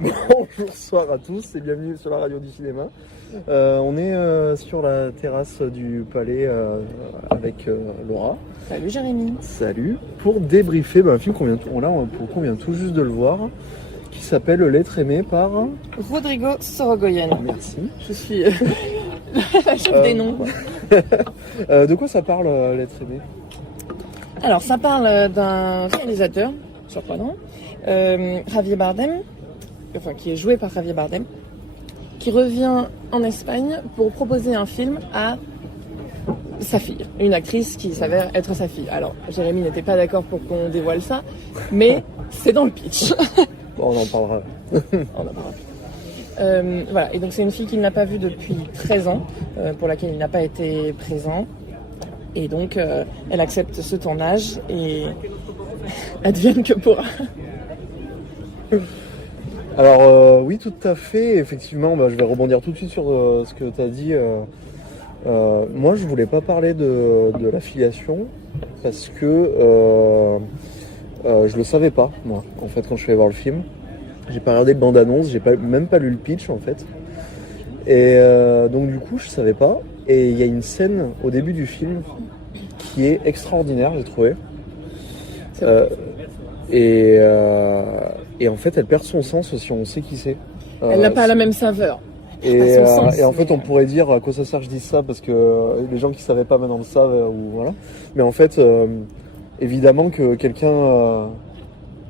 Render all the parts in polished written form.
Bonsoir à tous et bienvenue sur la radio du cinéma. On est sur la terrasse du palais avec Laura. Salut Jérémy. Salut. Pour débriefer un film qu'on vient tout juste de le voir, qui s'appelle L'être aimé par Rodrigo Sorogoyen. Merci. Je suis la chef des noms. De quoi ça parle L'être aimé? Alors ça parle d'un réalisateur, surprenant, Javier Bardem, qui est joué par Javier Bardem, qui revient en Espagne pour proposer un film à sa fille, une actrice qui s'avère être sa fille. Alors Jérémy n'était pas d'accord pour qu'on dévoile ça, mais c'est dans le pitch. Bon, on en parlera. Voilà, et donc c'est une fille qu'il n'a pas vue depuis 13 ans, pour laquelle il n'a pas été présent. Et donc elle accepte ce tournage et advienne que pourra. Alors oui, tout à fait. Effectivement, je vais rebondir tout de suite sur ce que tu as dit. Moi, je voulais pas parler de l'affiliation parce que je le savais pas, moi, en fait, quand je suis allé voir le film. J'ai pas regardé le bande-annonce, même pas lu le pitch, en fait. Et donc, du coup, je savais pas. Et il y a une scène au début du film qui est extraordinaire, j'ai trouvé. Et en fait, elle perd son sens si on sait qui c'est. Elle n'a pas la même saveur. Et en fait, on pourrait dire à quoi ça sert, je dis ça, parce que les gens qui savaient pas maintenant le savent, ou voilà. Mais en fait, évidemment que quelqu'un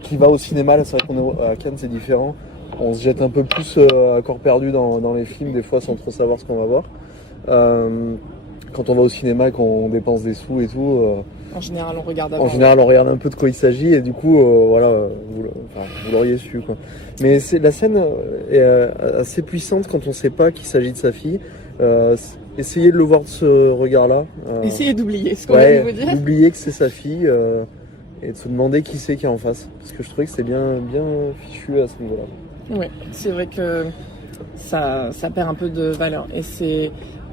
qui va au cinéma, là, c'est vrai qu'on est à Cannes, c'est différent. On se jette un peu plus à corps perdu dans les films, des fois sans trop savoir ce qu'on va voir. Quand on va au cinéma et qu'on dépense des sous et tout. En général, on regarde avant. En général, on regarde un peu de quoi il s'agit et du coup, vous l'auriez su, quoi. Mais la scène est assez puissante quand on sait pas qu'il s'agit de sa fille. Essayez de le voir de ce regard-là. Essayez d'oublier ce qu'on vient de vous dire. D'oublier que c'est sa fille et de se demander qui c'est qui est en face. Parce que je trouvais que c'est bien fichu à ce niveau-là. Oui, c'est vrai que ça perd un peu de valeur. Et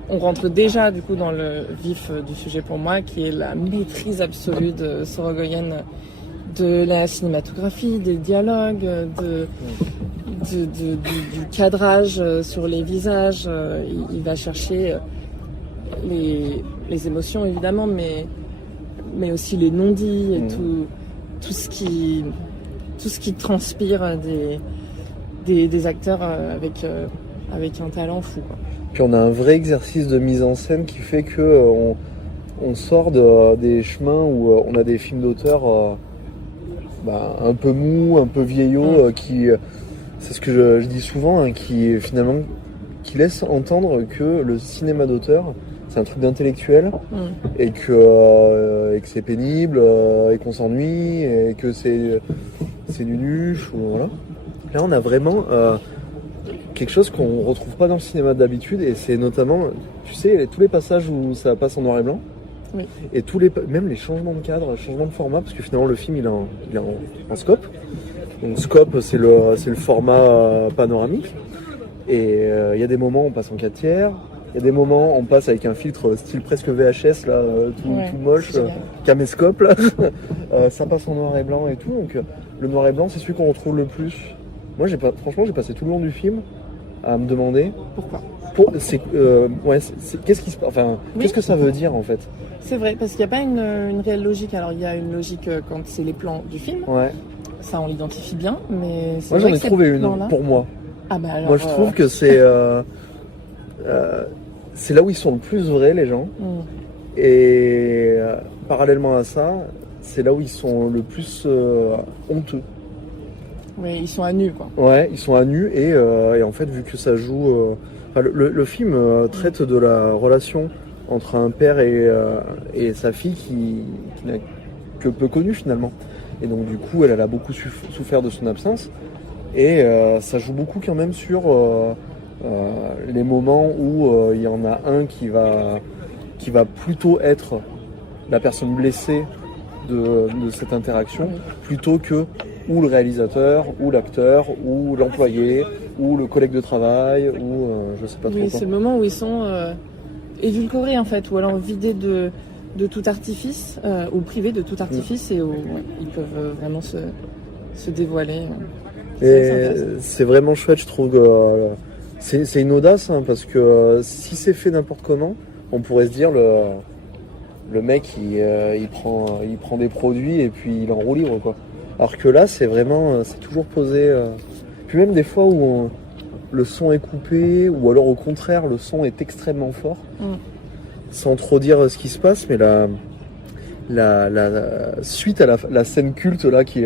on rentre déjà du coup dans le vif du sujet pour moi, qui est la maîtrise absolue de Sorogoyen de la cinématographie, des dialogues, du cadrage sur les visages. Il va chercher les émotions évidemment, mais aussi les non-dits et tout ce qui transpire des acteurs avec un talent fou, quoi. Puis on a un vrai exercice de mise en scène qui fait que on sort des chemins où on a des films d'auteur un peu mous, un peu vieillots, qui c'est ce que je dis souvent, hein, qui finalement qui laisse entendre que le cinéma d'auteur c'est un truc d'intellectuel et que c'est pénible et qu'on s'ennuie et que c'est nunuche ou voilà. Là on a vraiment quelque chose qu'on retrouve pas dans le cinéma d'habitude, et c'est notamment, tu sais, tous les passages où ça passe en noir et blanc, oui. Et même les changements de cadre, changements de format, parce que finalement le film il est en scope. Donc scope c'est le format panoramique, et il y a des moments où on passe en 4/3, il y a des moments où on passe avec un filtre style presque VHS là, tout moche, caméscope là. Ça passe en noir et blanc et tout, donc le noir et blanc c'est celui qu'on retrouve le plus. Moi franchement j'ai passé tout le long du film à me demander pourquoi. Qu'est-ce que ça veut dire en fait? C'est vrai, parce qu'il n'y a pas une réelle logique. Alors il y a une logique quand c'est les plans du film. Ouais. Ça on l'identifie bien, mais moi j'en ai trouvé une pour moi. Ah bah alors, moi je trouve que c'est là où ils sont le plus vrais les gens. Et parallèlement à ça, c'est là où ils sont le plus honteux. Oui, ils sont à nu, quoi. Ouais, ils sont à nu et en fait, vu que ça joue... le film traite de la relation entre un père et sa fille qui n'a que peu connu finalement. Et donc du coup, elle a beaucoup souffert de son absence. Et ça joue beaucoup quand même sur les moments où il y en a un qui va plutôt être la personne blessée de cette interaction, plutôt que ou le réalisateur, ou l'acteur, ou l'employé, ou le collègue de travail, ou je sais pas trop. Oui, c'est le moment où ils sont édulcorés en fait, ou alors vidés de tout artifice, ou privés de tout artifice, et où ils peuvent vraiment se dévoiler. Et c'est vraiment chouette, je trouve. C'est une audace, hein, parce que si c'est fait n'importe comment, on pourrait se dire le mec il prend des produits et puis il en roue libre, quoi. Alors que là, c'est vraiment, c'est toujours posé. Puis même des fois où le son est coupé, ou alors au contraire, le son est extrêmement fort, sans trop dire ce qui se passe, mais la suite à la scène culte là qui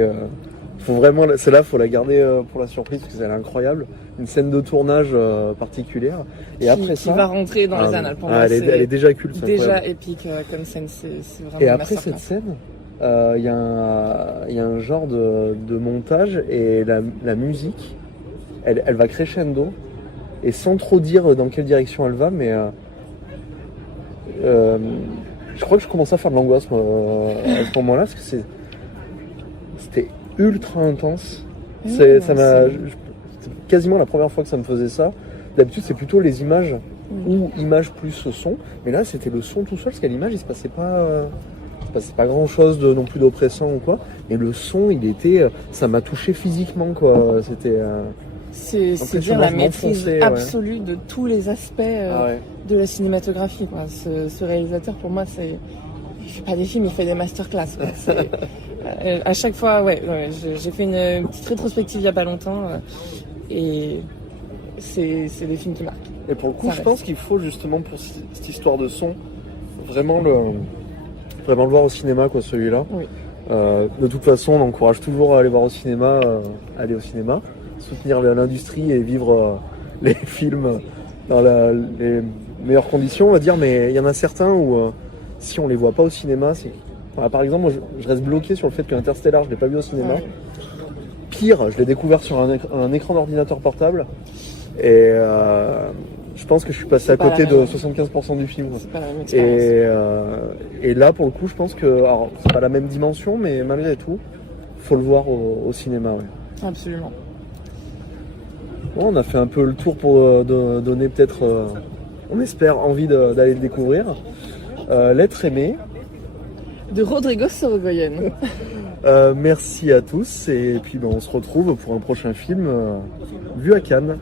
faut vraiment, celle-là faut la garder pour la surprise parce qu'elle est incroyable, une scène de tournage particulière et après qui va rentrer dans les annales. Pour moi, elle est déjà culte, c'est déjà incroyable. épique comme scène, c'est vraiment. Et après cette scène, il y a un genre de montage et la musique, elle va crescendo et sans trop dire dans quelle direction elle va, mais je crois que je commençais à faire de l'angoisse à ce moment-là, parce que c'était ultra intense. C'était quasiment la première fois que ça me faisait ça. D'habitude, c'est plutôt les images ou images plus son, mais là, c'était le son tout seul, parce qu'à l'image, il se passait pas grand-chose non plus d'oppressant ou quoi. Mais le son, ça m'a touché physiquement, quoi. C'était c'est dire la maîtrise absolue de tous les aspects de la cinématographie, quoi. Ce réalisateur, pour moi, il fait pas des films, il fait des masterclass, quoi. À chaque fois, j'ai fait une petite rétrospective il y a pas longtemps, et c'est des films qui marquent. Et pour le coup, je pense qu'il faut justement pour cette histoire de son vraiment le voir au cinéma, quoi, celui-là. Oui. De toute façon, on encourage toujours à aller voir au cinéma, soutenir l'industrie et vivre les films dans les meilleures conditions, on va dire. Mais il y en a certains où si on les voit pas au cinéma, par exemple, moi, je reste bloqué sur le fait qu'Interstellar, je l'ai pas vu au cinéma. Ouais. Pire, je l'ai découvert sur un écran d'ordinateur portable. Et je pense que je suis passé à côté de 75% du film. C'est pas la même expérience. Et là, pour le coup, je pense que alors, c'est pas la même dimension, mais malgré tout, faut le voir au cinéma. Ouais. Absolument. Bon, on a fait un peu le tour pour donner peut-être, on espère, envie d'aller le découvrir. L'être aimé. De Rodrigo Sorogoyen. Merci à tous et puis on se retrouve pour un prochain film vu à Cannes.